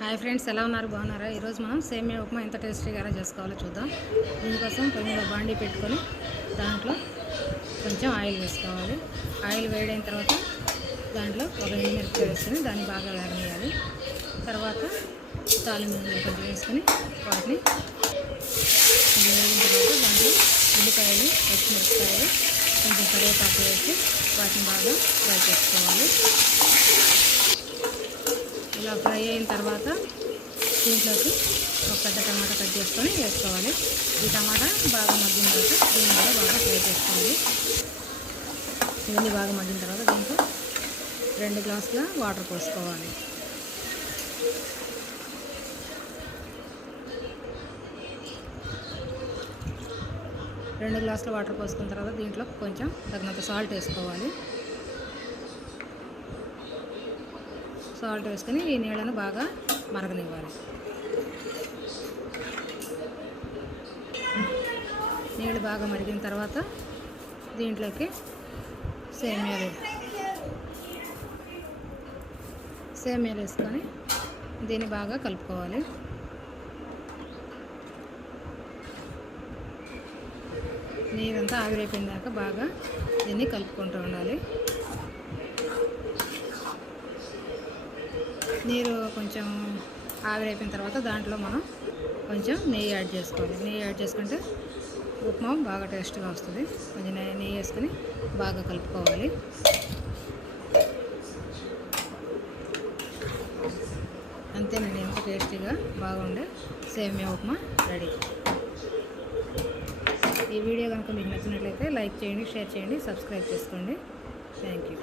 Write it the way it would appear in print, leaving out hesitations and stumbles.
Hi friends, ఎలా ఉన్నారు? బాగున్నారా? ఈరోజు మనం సేమియా ఉప్మా ఎంత టేస్టీగా చేసుకోవాలో చూద్దాం. దీనికోసం పొయ్యిలో బాండీ పెట్టుకొని దాంట్లో కొంచెం ఆయిల్ వేసుకోవాలి. ఆయిల్ వేడైన తర్వాత దాంట్లో ఒక ఎండుమిరపకాయ వేసుకొని దాన్ని బాగా వేగనియాలి. తర్వాత తాలింపు కొంచెం వేసుకొని వాటిని వేగిన తర్వాత దాంట్లో ఉల్లిపాయలు, పచ్చిమిరపకాయలు, కొంచెం కరివేపాకు వేసి వాటిని బాగా ఫ్రై చేసుకోవాలి. ఇలా ఫ్రై అయిన తర్వాత దీంట్లోకి ఒక పెద్ద టమాటా కట్ చేసుకొని వేసుకోవాలి. ఈ టమాటా బాగా మగ్గిన తర్వాత దీన్ని కూడా బాగా ఫ్రై చేసుకోవాలి. ఇవన్నీ బాగా మగ్గిన తర్వాత దీంట్లో 2 గ్లాసుల వాటర్ పోసుకోవాలి. రెండు గ్లాసుల వాటర్ పోసుకున్న తర్వాత దీంట్లో కొంచెం తగినంత సాల్ట్ వేసుకోవాలి. సాల్ట్ వేసుకొని ఈ నీళ్ళను బాగా మరగనివ్వాలి. నీళ్ళు బాగా మరిగిన తర్వాత దీంట్లోకి సేమియాలు వేసుకొని దీన్ని బాగా కలుపుకోవాలి. నీరంతా ఆవిరైపోయినాక బాగా దీన్ని కలుపుకుంటూ ఉండాలి. నీరు కొంచెం ఆవిరైపోయిన తర్వాత దాంట్లో మనం కొంచెం నెయ్యి యాడ్ చేసుకోవాలి. నెయ్యి యాడ్ చేసుకుంటే ఉప్మా బాగా టేస్ట్గా వస్తుంది. కొంచెం నెయ్యి వేసుకొని బాగా కలుపుకోవాలి. అంతేనండి, ఎంత టేస్టీగా బాగుండే సేమియా ఉప్మా రెడీ. ఈ వీడియో కనుక మీకు నచ్చినట్లయితే లైక్ చేయండి, షేర్ చేయండి, సబ్స్క్రైబ్ చేసుకోండి. Thank you.